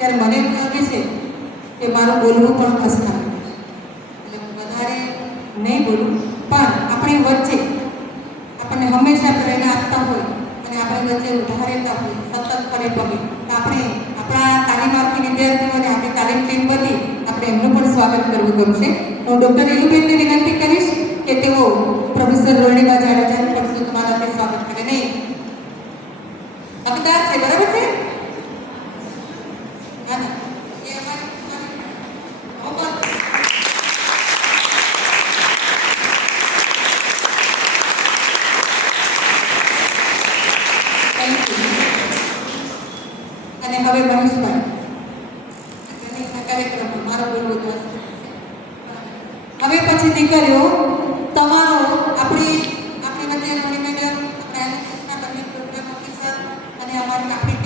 ત્યારે મને એવું લાગે છે કે મારું બોલવું પણ અસ્થાન, એટલે હું વધારે નહીં બોલું, પણ આપણી વચ્ચે આપણને હંમેશા પ્રેરણા આપતા હોય અને આપણી વચ્ચે ઉભા રહેતા હોય સતત ખરે પગે, તો આપણે આપણા તાલીમાર્થી વિદ્યાર્થીઓ અને આપણી તાલીમ ટીમ વતી આપણે એમનું પણ સ્વાગત કરવું ગમશે. હું ડૉક્ટર ઇલુબેનને વિનંતી કરીશ કે તેઓ પ્રોફેસર રોહિણીબા જાડેજાનું પણ તમારાથી સ્વાગત કરે. નહીં હકદાર છે, બરાબર છે? અને હવે મહેશભાઈ કાર્યક્રમમાં મારો બોલવું દોસ્ત. હવે પછી દીકરીઓ તમારો આપણી વચ્ચે રોહિણી મેડમ, આપણા પ્રોગ્રામ ઓફિસર અને અમારી આપણી